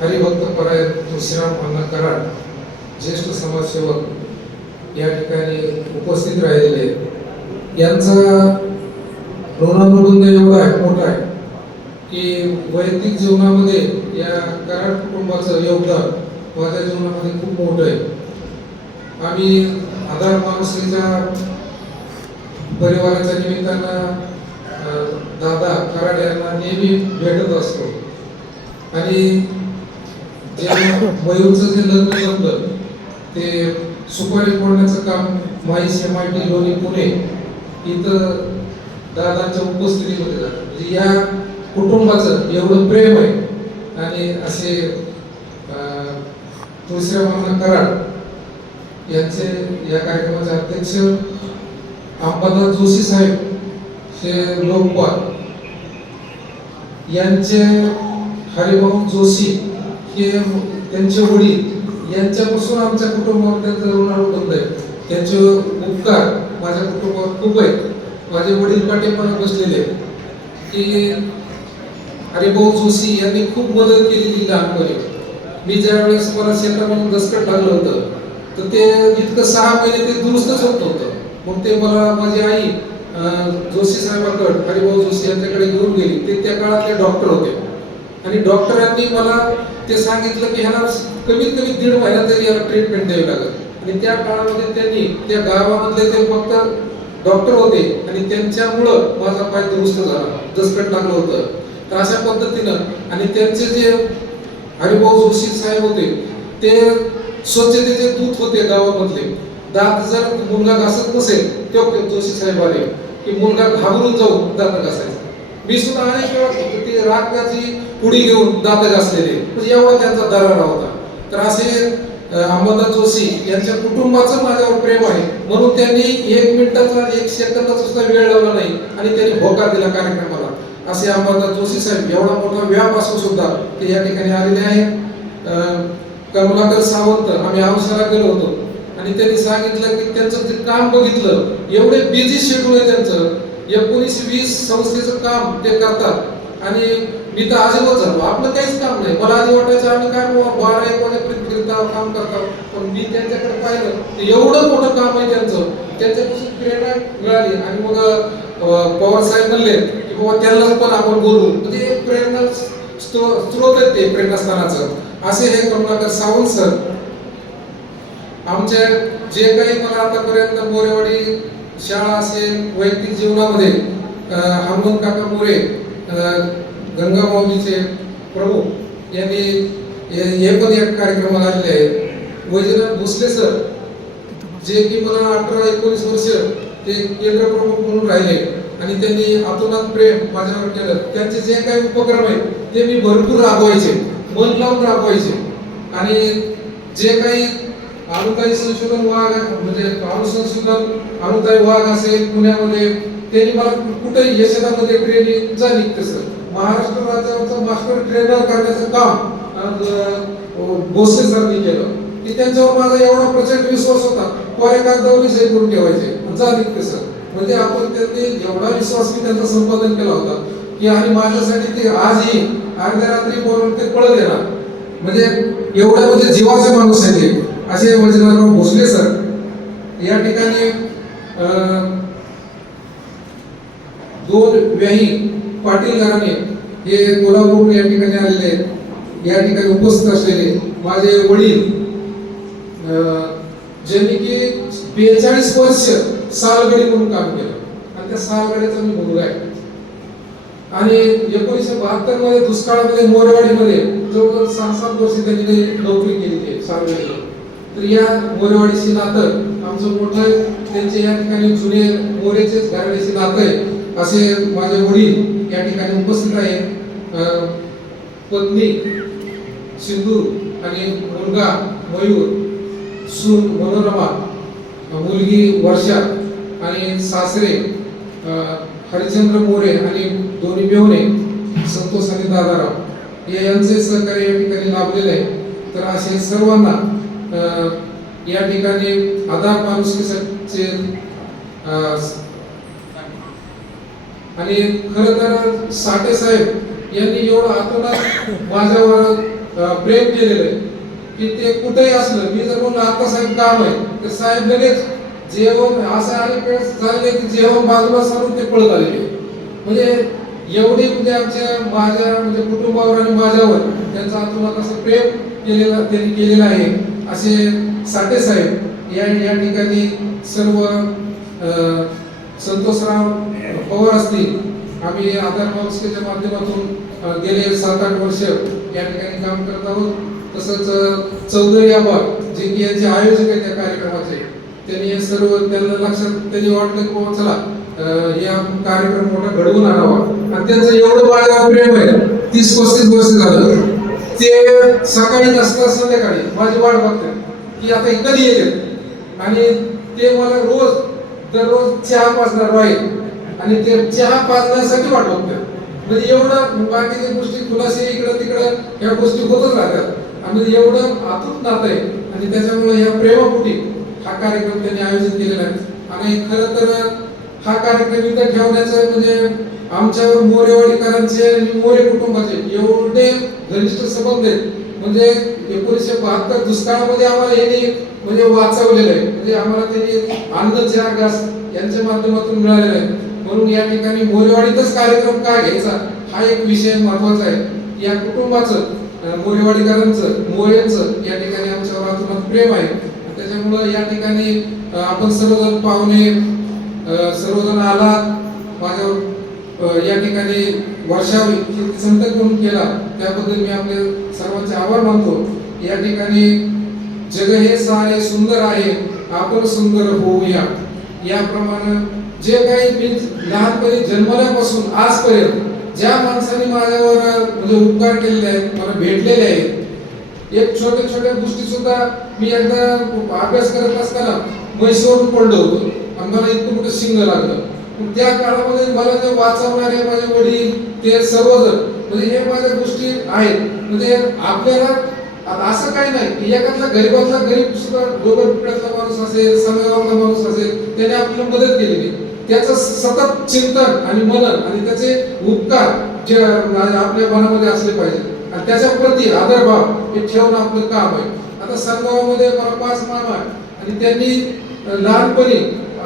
हरिभक्त परायण तुळशीराम अण्णा कराड ज्येष्ठ समाजसेवक या ठिकाणी उपस्थित राहिलेले आहेत। यांचा ऋणानुबंध एवढा मोठा आहे की वैयक्तिक जीवनामध्ये या कराड कुटुंबाचं योगदान माझ्या जीवनामध्ये खूप मोठं आहे। आम्ही आधार माणुसकीच्या परिवाराच्या निमित्तानं दादा कराड यांना नेहमी भेटत असतो आणि जे मयूरचं जे लग्न जमलं ते सुपारी फोडण्याचं काम माईस MIT लोणी पुणे इथं दादांच्या उपस्थितीमध्ये झालं। म्हणजे या कुटुंबाचं एवढं प्रेम आहे आणि असे तुळशीराम कराड यांचे या कार्यक्रमाचे अध्यक्ष अंबादास जोशी साहेब हे लोकपाल यांचे हरिभाऊ जोशी हे त्यांचे वडील यांच्यापासून आमच्या कुटुंबावर त्यांचं ऋणानुबंध आहे। त्यांचे उपकार माझ्या कुटुंबावर खूप आहेत। माझे वडील पाठीमागे बसलेले की हरिभाऊ जोशी यांनी खूप मदत केलेली लहानपणी। मी ज्या वेळेस मला शेतामधून दसकट लागलं होतं तर ते इतकं 6 महिने ते दुरुस्तच होत नव्हतं। मग ते मला माझी आई जोशी साहेबांकडे हरिभाऊ जोशी यांच्याकडे घेऊन गेली। ते त्या काळातले डॉक्टर होते आणि डॉक्टरांनी मला ते सांगितलं की ह्याला कमीत कमी 1.5 महिना तरी याला ट्रीटमेंट द्यावी लागेल। आणि त्या काळामध्ये त्यांनी त्या गावामधले ते फक्त डॉक्टर होते आणि त्यांच्यामुळं माझा पाय दुरुस्त झाला, दसकट लागलं होतं। तर अशा पद्धतीनं आणि त्यांचे जे हरिभाऊ जोशी साहेब होते ते स्वच्छतेचे दूत होते गावामधले। दात जर मुलगा घासत नसेल तेव्हा जोशी साहेब आले की मुलगा घाबरून जाऊन दात घासायचा। मी सुद्धा अनेक वेळा ते राख्याची पुडी घेऊन दात घासलेले, म्हणजे एवढा त्यांचा दरारा होता। तर असे अंबादास जोशी यांच्या कुटुंबाचं माझ्यावर प्रेम आहे म्हणून त्यांनी 1 मिनिटाचा 1 सेकंदाचा सुद्धा वेळ लावला नाही आणि त्यांनी होकार दिला कार्यक्रमाला। असे अंबादास जोशी साहेब एवढा मोठा व्याप असून सुद्धा ते या ठिकाणी आलेले आहेत। कमलाकर सावंत आम्ही औषधाला गेलो होतो आणि त्यांनी सांगितलं की त्यांचं जे काम बघितलं, एवढे बिझी शेड्यूल आहे त्यांचं, 19-20 संस्थेचं काम ते करतात आणि मी तर आजीवच झालो, आपलं काहीच काम नाही। मला आधी वाटायचं आम्ही काय 12-1 वाजेपर्यंत फिरता काम करतात, पण मी त्यांच्याकडे पाहिलं एवढं मोठं काम आहे त्यांचं। त्यांच्यापासून प्रेरणा मिळाली आणि मग पवार साहेब म्हणले की बाबा त्यांनाच पण आपण बोलू, म्हणजे एक प्रेरणा स्त्रोत आहे ते प्रेरणास्थानाचं। असे हे कमलाकर सावंत सर आमच्या जे काही मला आतापर्यंत मोरेवाडी शाळा असेल वैयक्तिक जीवनामध्ये हनुमंत काका मोरे गंगा माऊलीचे प्रमुख यांनी हे पण एक कार्यक्रमाला आलेले आहेत। वैजनाथ भोसले सर जे की मला 18-19 वर्ष ते केंद्र प्रमुख म्हणून राहिले आणि त्यांनी आतोनात प्रेम माझ्यावर केलं। त्यांचे जे काही उपक्रम आहेत ते मी भरपूर राबवायचे, मन लावून राबवायचे आणि जे काही अनुताई संशोधन वाघ म्हणजे अणुसंशोधन अनुताई वाघ असेल पुण्यामध्ये, त्यांनी मला कुठेही यशदामध्ये ट्रेनिंग झाली तसं महाराष्ट्र राज्याचं मास्टर ट्रेनर करण्याचं काम भोसले सरनी केलं की त्यांच्यावर माझा एवढा प्रचंड विश्वास होता। कोऱ्या कागदावर सही करून ठेवायचे झाली तसं, म्हणजे आपण त्यांनी एवढा विश्वास की त्यांचं संपादन केला होता की आणि माझ्यासाठी ते आजही अर्ध्या रात्री बोलून ते पळत येणार, म्हणजे एवढा म्हणजे जीवाचे माणूस आहे ते असे वैजनाथराव भोसले सर। या ठिकाणी 2 व्याही पाटील घराणे हे कोल्हापूर या ठिकाणी आलेले आहेत। या ठिकाणी उपस्थित असलेले माझे वडील ज्यांनी की 42 वर्ष सालगडी म्हणून काम केलं आणि त्या सालगडीचा मी मुलगा आहे आणि 1972 मध्ये दुष्काळामध्ये मोरेवाडीमध्ये जवळजवळ 6-7 वर्ष त्यांनी नोकरी केली ते सालगडीला। तर या मोरेवाडीशी नातं आमचं मोठं त्यांचे या ठिकाणी जुने मोरेचेच घराण्याशी नातं आहे। असे माझे वडील या ठिकाणी उपस्थित आहेत। पत्नी सिंधू आणि मुलगा मयूर, सून मनोरमा, मुलगी वर्षा आणि सासरे हरिचंद्र मोरे आणि दोन्ही मेहुणे संतोष आणि दादाराव हे यांचे सहकार्य या ठिकाणी लाभलेले आहे। तर असे सर्वांना या ठिकाणी आधार माणुसकीचे आणि खरं तर साठे साहेब यांनी एवढं आतोनात माझ्यावर प्रेम केलेलं आहे की ते कुठेही असलं, मी जर म्हणलं आता साहेब काम आहे तर साहेब लगेच जेवण असं अनेक झालेले की जेवण बाजूला सारून ते पळत आलेले. म्हणजे एवढी म्हणजे माझ्या म्हणजे कुटुंबावर आणि माझ्यावर त्यांचं आतोनात असं प्रेम त्यांनी केलेलं आहे. असे साठे साहेब या ठिकाणी सर्व संतोषराव पवार असतील, आम्ही आधार संस्थेच्या माध्यमातून गेले 7-8 वर्ष या ठिकाणी काम करत आहोत. तसंच चौधरी आबा जे की यांचे आयोजक आहेत त्या कार्यक्रमाचे, त्यांनी हे सर्व त्यांना लक्षात त्यांनी वाटलं की चला या कार्यक्रम मोठा घडवून आणावा आणि त्यांचं एवढं माझ्यावर प्रेम आहे. 30-35 वर्ष झालं ते सकाळी नसता संध्याकाळी माझी वाट बघतात की आता कधी येते आणि ते मला दररोज चहा पाजणार राहील आणि ते चहा पाजण्यासाठी वाट बघतात. म्हणजे एवढं बाकीच्या गोष्टी खुलासे इकडं तिकडं ह्या गोष्टी होतच राहतात आणि एवढं आतून नातं आहे आणि त्याच्यामुळे या प्रेमापोटी हा कार्यक्रम त्यांनी आयोजित केलेला आहे. आणि खरं तर हा कार्यक्रम इथं ठेवण्याचं म्हणजे आमच्यावर मोरेवाडीकरांचे आणि मोरे कुटुंबाचे एवढे घनिष्ठ संबंध आहेत. म्हणजे 1972 दुष्काळामध्ये आम्हाला यांनी म्हणजे वाचवलेलं आहे. म्हणजे आम्हाला त्यांनी अन्न चहा घास यांच्या माध्यमातून मिळालेलं आहे. म्हणून या ठिकाणी मोरेवाडीतच कार्यक्रम का घ्यायचा हा एक विषय महत्वाचा आहे. या कुटुंबाचं मोरेवाडीकरांचं मोरेंचं या ठिकाणी आमच्यावर आतून प्रेम आहे. त्याच्यामुळं या ठिकाणी आपण सर्वजण पाहुणे सर्वजण आलात, माझ्यावर या ठिकाणी वर्षाव संतक म्हणून केला त्याबद्दल मी आपले सर्वांचे आभार मानतो. या ठिकाणी जग हे सारे सुंदर आहे, आपण सुंदर होऊया याप्रमाणे जे काही मी लहानपणी जन्मल्यापासून आजपर्यंत ज्या माणसाने माझ्यावर म्हणजे उपकार केलेले आहेत, मला भेटलेले आहेत. एक छोट्या गोष्टी सुद्धा मी एकदा अभ्यास करत असताना म्हैसूरून पडलो होतो आणि मला इतकं मोठं शिंग लागलं. त्या काळामध्ये मला जे वाचवणारे माझे वडील ते सर्वजण म्हणजे हे माझ्या गोष्टी आहेत. म्हणजे आपल्याला असं काही नाही की एखादा गरीबातला गरीब सुद्धा डोंगर पिपळ्यातला माणूस असेल, समाजातला माणूस असेल, त्याने आपल्याला मदत केलेली, त्याचं सतत चिंतन आणि मनन आणि त्याचे उपकार जे आपल्या मनामध्ये असले पाहिजे आणि त्याच्या प्रती आदरभाव हे ठेवणं आपलं काम आहे. आता सरगावामध्ये मला 5 मामा आणि त्यांनी लहानपणी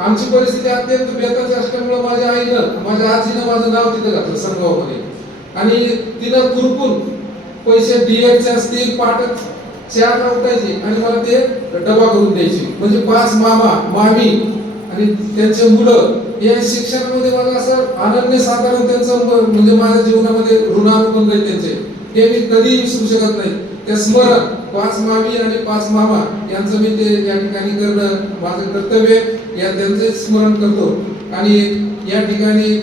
आमची परिस्थिती अत्यंत बेताची असल्यामुळे माझ्या आईनं माझ्या आजीनं माझं नाव तिथं घातलं सरगावामध्ये आणि तिनं खुरपून पैसे डीएडचे असतील पाटक चार उठायची आणि मला ते डबा करून द्यायची. म्हणजे 5 मामा मामी आणि त्यांचे मुलं या शिक्षणामध्ये मला असं अनन्यसाधारण त्यांचं म्हणजे माझ्या जीवनामध्ये ऋणानुबंध आहे त्यांचे, हे मी कधी विसरू शकत नाही. ते स्मरण 5 मामी आणि 5 मामा यांचं मी ते या ठिकाणी करणं माझं कर्तव्य या त्यांचे स्मरण करतो. आणि या ठिकाणी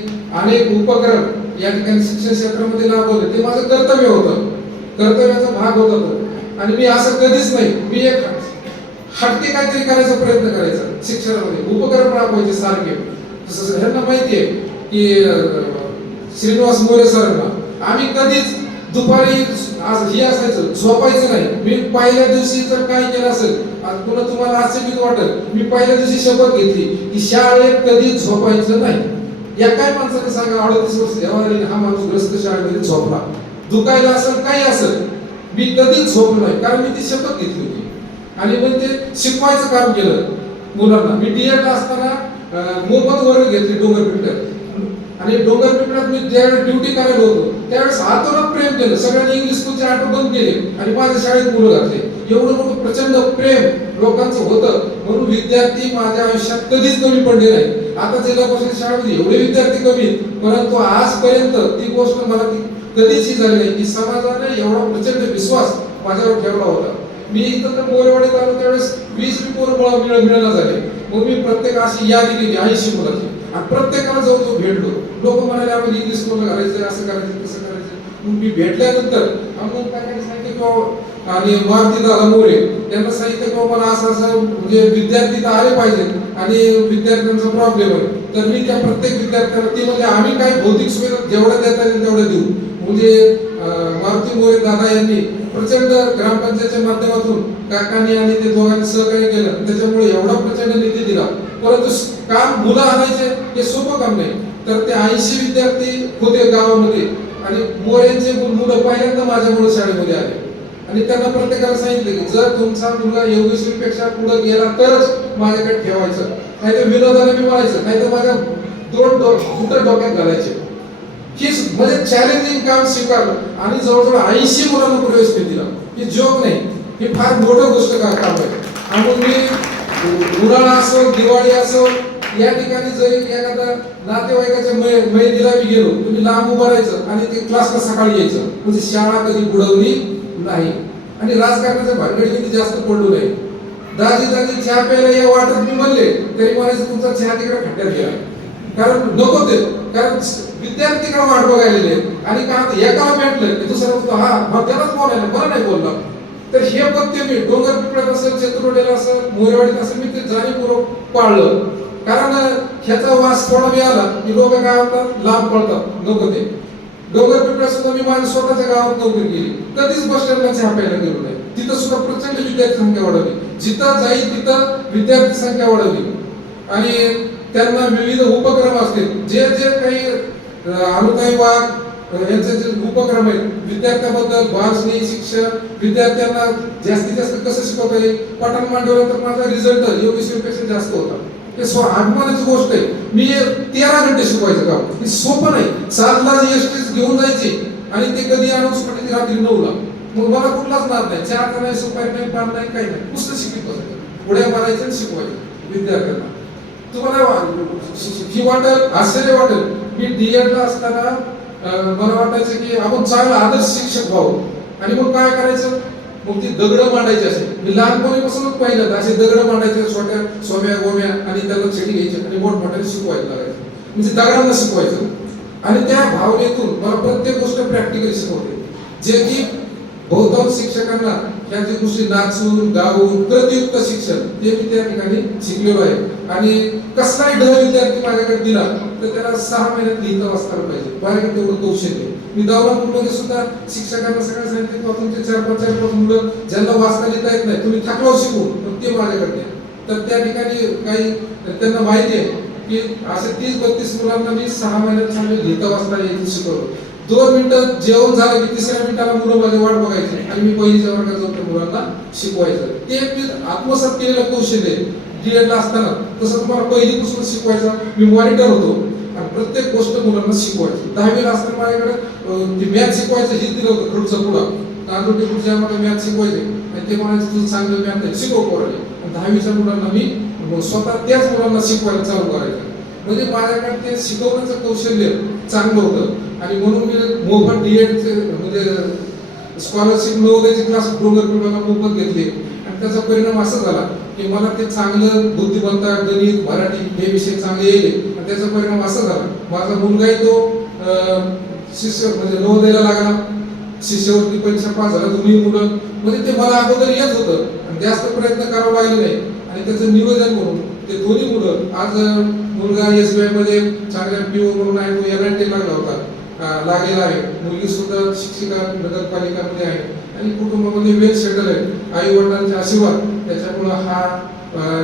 अनेक उपक्रम या ठिकाणी शिक्षण क्षेत्रामध्ये राबवले, ते माझं कर्तव्य होतं, कर्तव्याचा भाग होता तो. आणि मी असं कधीच नाही, मी एक हटके काहीतरी करायचा प्रयत्न करायचा शिक्षणामध्ये, उपक्रम राबवायचे सारखे. तसं ह्यांना माहिती आहे की श्रीनिवास मोरे सरांना आम्ही कधीच दुपारी आज ही असायचं झोपायचं नाही. मी पहिल्या दिवशी जर काय केलं असेल, आज पुन्हा तुम्हाला आश्चर्य वाटेल, मी पहिल्या दिवशी शपथ घेतली की शाळेत कधी झोपायचं नाही. या काय माणसाने सांगा 38 वर्ष हा माणूस ग्रस्त शाळेमध्ये झोपला, दुखायला असेल काही असेल, मी कधीच झोपलो नाही कारण मी ती शपथ घेतली होती. आणि मग ते शिकवायचं काम केलं मुलांना. मी डीएडला असताना मोफत वर्ग घेतले डोंगर पिंपळ्यात आणि डोंगर पिंपळ्यात मी ज्यावेळेस ड्युटी करायला होतो त्यावेळेस आतोनात प्रेम केलं. सगळ्यांनी इंग्लिश स्कूलचे ऑटो बंद केले आणि माझ्या शाळेत मुलं घातले. एवढं मोठं प्रचंड प्रेम लोकांचं होतं म्हणून विद्यार्थी माझ्या आयुष्यात कधीच कमी पडले नाही. आता जिल्हा परिषद शाळेमध्ये एवढे विद्यार्थी कमी, परंतु आजपर्यंत ती गोष्ट मला ती कधीच ही झाली नाही की समाजाने एवढा प्रचंड विश्वास माझ्यावर ठेवला होता. मी इथं तर मोरेवाडीत आलो त्यावेळेस 20 पोरं मिळणं झाले. मग मी प्रत्येक अशी यादी केली 80 मुलाची आणि प्रत्येकाला जाऊन भेटलो. लोक म्हणाले आपण इंग्लिश स्कूलला घालायचं, असं करायचं तसं करायचं. मग मी भेटल्यानंतर आम्हाला काय सांगितलं किंवा आणि मारुती दादा मोरे त्यांना सांगितलं किंवा मला असं म्हणजे विद्यार्थी तर आले पाहिजेत आणि विद्यार्थ्यांचा प्रॉब्लेम आहे. तर मी त्या प्रत्येक विद्यार्थ्यांना ती म्हणजे आम्ही काय भौतिक सुविधा जेवढ्या देता येईल तेवढ्या देऊ. म्हणजे मारुती मोरे दादा यांनी प्रचंड ग्रामपंचायतच्या माध्यमातून काकांनी आणि ते दोघांनी सहकार्य केलं, त्याच्यामुळे एवढा प्रचंड निधी दिला. परंतु काम मुलं आणायचे हे सोपं काम नाही. तर ते 80 विद्यार्थी होते गावामध्ये आणि मोऱ्यांचे मुलं पहिल्यांदा माझ्यामुळे शाळेमध्ये आले आणि त्यांना प्रत्येकाला सांगितलं की जर तुमचा मुलगा योगेश्वरी पेक्षा पुढे गेला तरच माझ्याकडे ठेवायचं, नाही तर विनोदाने मी म्हणायचं, नाही तर माझ्या दोन कुठं डोक्यात घालायचे. ही म्हणजे चॅलेंजिंग काम स्वीकारलं आणि जवळजवळ 80 मुलांना प्रवेश दिला. ही जोक नाही, ही फार मोठं गोष्ट काम आहे. म्हणून मी उन्हाळा असो दिवाळी असो या ठिकाणी जरी एखादा नातेवाईकाच्या मैदीला मी गेलो, तुम्ही लांब उभं राहायचं आणि ते क्लासला सकाळी यायचं, म्हणजे शाळा कधी बुडवली नाही. आणि राजकारणाच्या भानगडीमध्ये जास्त पडलो नाही. दाजी चहा प्यायला या वाटत मी म्हणले तरी म्हणायचं तुमचा चहा तिकडे खड्ड्यात गेला, कारण नको ते, कारण विद्यार्थी का वाट बघायलेले आणि का एकाला भेटलं की दुसरा म्हणतो हा मग त्यालाच बोलायला बरं नाही बोलला. तर हे पत्ते मी डोंगर पिपळ्यात असेल, चतुर्वेडीला असेल, मोरेवाडीत असेल, मी ते जाणीवपूर्वक पाळलं. कारण ह्याचा वास थोडा मी आला की लोक काय होतात लांब पळतात, नको ते. डोंगर पिपळ्यात सुद्धा मी माझ्या स्वतःच्या गावात नोकरी केली, कधीच बस स्टँडला चहा प्यायला गेलो नाही. तिथं सुद्धा प्रचंड विद्यार्थी संख्या वाढवली, जिथं जाईल तिथं विद्यार्थी संख्या वाढवली. आणि त्यांना विविध उपक्रम असतील, जे जे काही अनुताई वाघ यांचे जे उपक्रम आहेत विद्यार्थ्यांबद्दल, बालस्नेही शिक्षण, विद्यार्थ्यांना जास्तीत जास्त कसं शिकवता येईल. पठाण मांडवलं तर माझा रिझल्ट योगेश्वरीपेक्षा जास्त होता. हे अभिमानाची गोष्ट आहे. मी 13 घंटे शिकवायचं काम, हे सोपं नाही. 7ला एसटी घेऊन जायची आणि ते कधी अनाउन्समेंट रात्री 9ला. मग मला कुठलाच नाद नाही, चहा नाही, सुपारी नाही, पान नाही, काही नाही, नुसतं शिकत बसायचं, उड्या मारायचं आणि शिकवायचं विद्यार्थ्यांना. तुम्हाला ही वाटेल, आश्चर्य वाटेल, मी डीएडला असताना मला वाटायचं की आपण चांगला आदर्श शिक्षक व्हावं. आणि मग काय करायचं, मग ती दगड मांडायची असे. मी लहानपणीपासूनच पाहिलं असे दगड मांडायचे, छोट्या सोम्या गोम्या, आणि त्याला छडी घ्यायची आणि मोठमोठ्याने शिकवायला लागायचं, म्हणजे दगडांना शिकवायचं. आणि त्या भावनेतून मला प्रत्येक गोष्ट प्रॅक्टिकली शिकवते, जे की बहुतांश शिक्षकांना ह्या जी गोष्टी नाचून गाऊन प्रतियुक्त शिक्षण ते मी त्या ठिकाणी शिकलेलो आहे. आणि कसलाही ढ विद्यार्थी माझ्याकडे दिला तर त्याला 6 महिन्यात लिहिता वाचता पाहिजे, माझ्याकडे तेवढं कौशल्य. मी दौलतपूरमध्ये सुद्धा शिक्षकांना सगळ्या सांगितलं की तुमचे 4-5 मुलं ज्यांना वाचता लिहिता येत नाही तुम्ही थकलो शिकून, पण ते माझ्याकडे. तर त्या ठिकाणी काही त्यांना माहिती आहे की असे 30-32 मुलांना मी 6 महिन्यात चांगले लिहिता वाचता यायचं शिकवलं. 2 मिनिटं जेवण झालं की 3ऱ्या मिनिटाला मुलं माझी वाट बघायची आणि मी पहिलीच्या वर्गात जाऊन त्या मुलांना शिकवायचं. ते मी आत्मसात केलेलं कौशल्य डीएडला असताना. तसं तुम्हाला पहिलीपासून शिकवायचं, मी मॉनिटर होतो आणि प्रत्येक गोष्ट मुलांना शिकवायची. 10वीला असताना माझ्याकडे मॅथ शिकवायचं हे दिलं होतं, खडूचा पुढा नांदोटी पुढच्या मला मॅथ शिकवायचे आणि ते म्हणायचं तुझं चांगलं मॅथ आहे, शिकव पोराले. 10वीच्या मुलांना मी स्वतः त्याच मुलांना शिकवायला चालू करायचं. म्हणजे माझ्याकडे ते शिकवण्याचं कौशल्य चांगलं होतं. आणि म्हणून मी मोफत डीएडचे म्हणजे स्कॉलरशिप नवोदयचे क्लास डोंगर पिपळ्याला मोफत घेतले. आणि त्याचा परिणाम असा झाला की मला ते चांगलं बुद्धिमत्ता, गणित, मराठी हे विषय चांगले येले. आणि त्याचा परिणाम असा झाला, माझा मुलगाही तो शिष्य म्हणजे नवोदयला लागला, शिष्यवृत्ती परीक्षा पास झाला. दोन्ही मुलं म्हणजे ते मला अगोदर येत होतं आणि जास्त प्रयत्न करावा लागले नाही. आणि त्याचं नियोजन म्हणून ते दोन्ही मुलं, आज मुलगा SBI मध्ये चांगल्या PO म्हणून आहे, तो NIT लागला होता, लागलेला आहे. मुलगी सुद्धा शिक्षिका नगरपालिकामध्ये आहे आणि कुटुंबामध्ये वेल सेटल आहे. आई वडिलांचे आशीर्वाद त्याच्यामुळं हा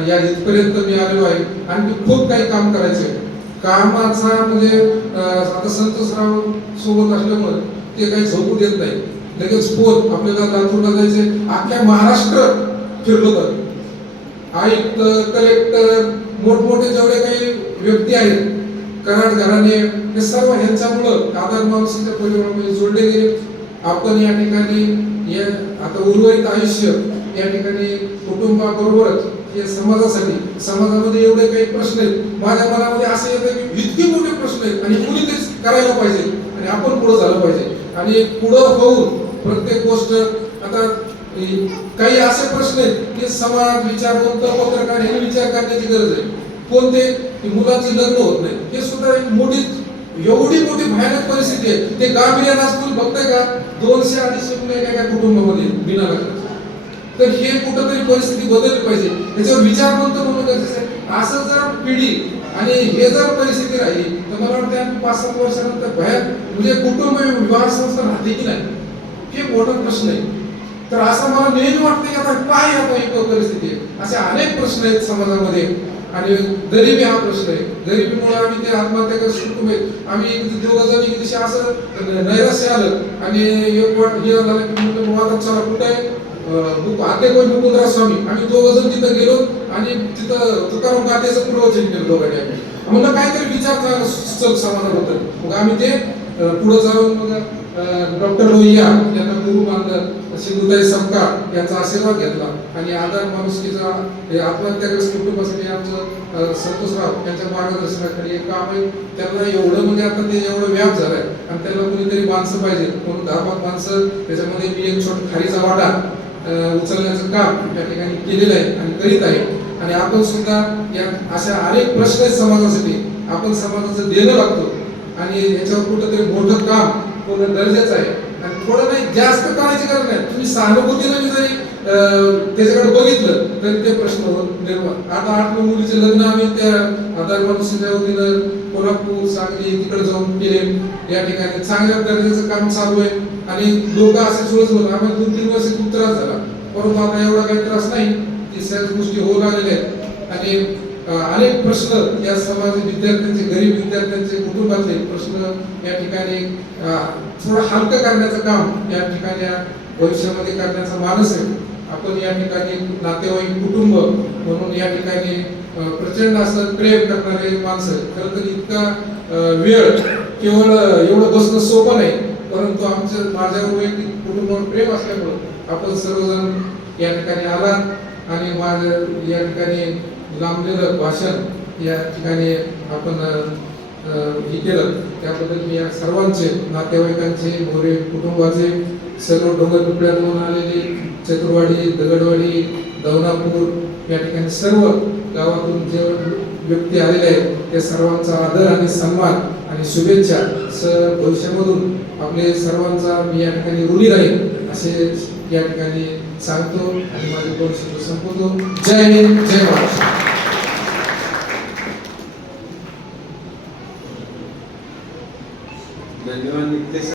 या इथपर्यंत मी आलेलो आहे. आणि खूप काही काम करायचं आहे. कामाचा म्हणजे आता संतोषराव सोबत असल्यामुळे ते काही झोपू देत नाही. लगेच फोन, आपल्याला लातूरला जायचे, अख्ख्या महाराष्ट्र फिरलो तर आयुक्त, कलेक्टर, मोठमोठे जेवढे काही व्यक्ती आहेत, कराड घराणे, हे सर्व ह्यांच्यामुळं आधार माणसाच्या परिवारामध्ये जोडले गेले. आपण या ठिकाणी आता उर्वरित आयुष्य या ठिकाणी कुटुंबाबरोबरच हे समाजासाठी, समाजामध्ये एवढे काही प्रश्न आहेत. माझ्या मनामध्ये असं येतं की इतके मोठे प्रश्न आहेत आणि कुणी तेच करायला पाहिजे आणि आपण पुढे झालं पाहिजे. आणि पुढं होऊन प्रत्येक गोष्ट, आता काही असे प्रश्न आहेत की समाज, विचारवंत, पत्रकार हे विचार करण्याची गरज आहे. कोणते, मुलांची लग्न होत नाही, हे सुद्धा एक मोठी, एवढी मोठी भयानक परिस्थिती आहे. ते गांभीर्य नाचपूल बघताय का, 200-250 मुलं एका कुटुंबामध्ये बिना लग्नाचे. तर हे कुठंतरी परिस्थिती बदलली पाहिजे, याच्यावर विचारवंत म्हणून गरजेचं आहे. असं जर पिढी आणि हे जर परिस्थिती राहिली तर मला वाटतं 5-7 वर्षानंतर म्हणजे कुटुंब विवाह संस्था राहते की नाही, हे मोठा प्रश्न आहे. तर असं मला नेहमी वाटतं की आता काय आता ही परिस्थिती आहे. असे अनेक प्रश्न आहेत समाजामध्ये आणि गरिबी हा प्रश्न आहे. गरिबीमुळे आम्ही ते आत्महत्याग्रस्त कुटुंब आहे. आम्ही दोघं जण एक दिवशी असं नैराश्य आलं आणि एक हे झालं की म्हटलं बाबा चला कुठं आहे आते मुकुंदराज स्वामी. आम्ही दोघं जण तिथं गेलो आणि तिथं तुकाराम गाथेचं प्रवचन केलं दोघांनी. आम्ही म्हणलं काहीतरी विचार सुचल समाजाबद्दल. मग आम्ही ते पुढे जाऊन मग डॉक्टर लोहिया यांना गुरु मानलं, सिंधुताई समकार यांचा आशीर्वाद घेतला आणि आधार माणुसकीचा आत्महत्याग्रस्त कुटुंबासाठी आमचं संतोषराव यांच्या मार्गदर्शनाखाली एक काम आहे. त्यांना एवढं म्हणजे आता ते एवढं व्याप झालाय आणि त्याला कुणीतरी माणसं पाहिजे म्हणून 10-5 माणसं त्याच्यामध्ये मी एक छोटा खारीचा वाटा उचलण्याचं काम या ठिकाणी केलेलं आहे आणि करीत आहे. आणि आपण सुद्धा या अशा अनेक प्रश्न आहेत समाजासाठी, आपण समाजाचं देणं लागतो आणि याच्यावर कुठंतरी मोठं काम होणं गरजेचं आहे. आणि थोडं नाही जास्त करायची गरज नाही. तुम्ही सहानुभूतीने जरी त्याच्याकडे बघितलं तरी ते प्रश्न निर्माण. आता 8 मुलीचे लग्न आम्ही त्या आधार माणुसकीच्या वतीनं कोल्हापूर, सांगली तिकडे जाऊन केले. या ठिकाणी चांगल्या दर्जाचं काम चालू आहे आणि लोक असे सुरळीत आम्हाला 2-3 वर्ष खूप त्रास झाला, परंतु आता एवढा काही त्रास नाही. ती सगळ्या गोष्टी होऊ लागलेल्या आहेत आणि अनेक प्रश्न या समाज विद्यार्थ्यांचे, गरीब विद्यार्थ्यांचे, कुटुंबातले प्रश्न या ठिकाणी थोडं हलकं करण्याचं काम या ठिकाणी भविष्यामध्ये करण्याचा मानस आहे. आपण या ठिकाणी नातेवाईक, कुटुंब म्हणून या ठिकाणी प्रचंड असं प्रेम करणारे माणसं. खरं तर इतका वेळ केवळ एवढं बसणं सोपं नाही, परंतु माझ्यावर वैयक्तिक कुटुंबावर प्रेम असल्यामुळं आपण सर्वजण या ठिकाणी आलात आणि माझं या ठिकाणी लांबलेलं भाषण या ठिकाणी आपण हे केलं. त्याबद्दल मी या सर्वांचे, नातेवाईकांचे, मोरे कुटुंबाचे, सर्व डोंगर पिपळ्यातून आलेले, चतुरवाडी, दगडवाडी, दवनापूर या ठिकाणी सर्व गावातून जे व्यक्ती आलेले आहेत त्या सर्वांचा आदर आणि सन्मान आणि शुभेच्छा भविष्यामधून आपले सर्वांचा मी या ठिकाणी ऋणी राहील असे या ठिकाणी सांगतो आणि माझे 2 शब्द संपवतो. जय हिंद, जय महाराष्ट्र. धन्यवाद.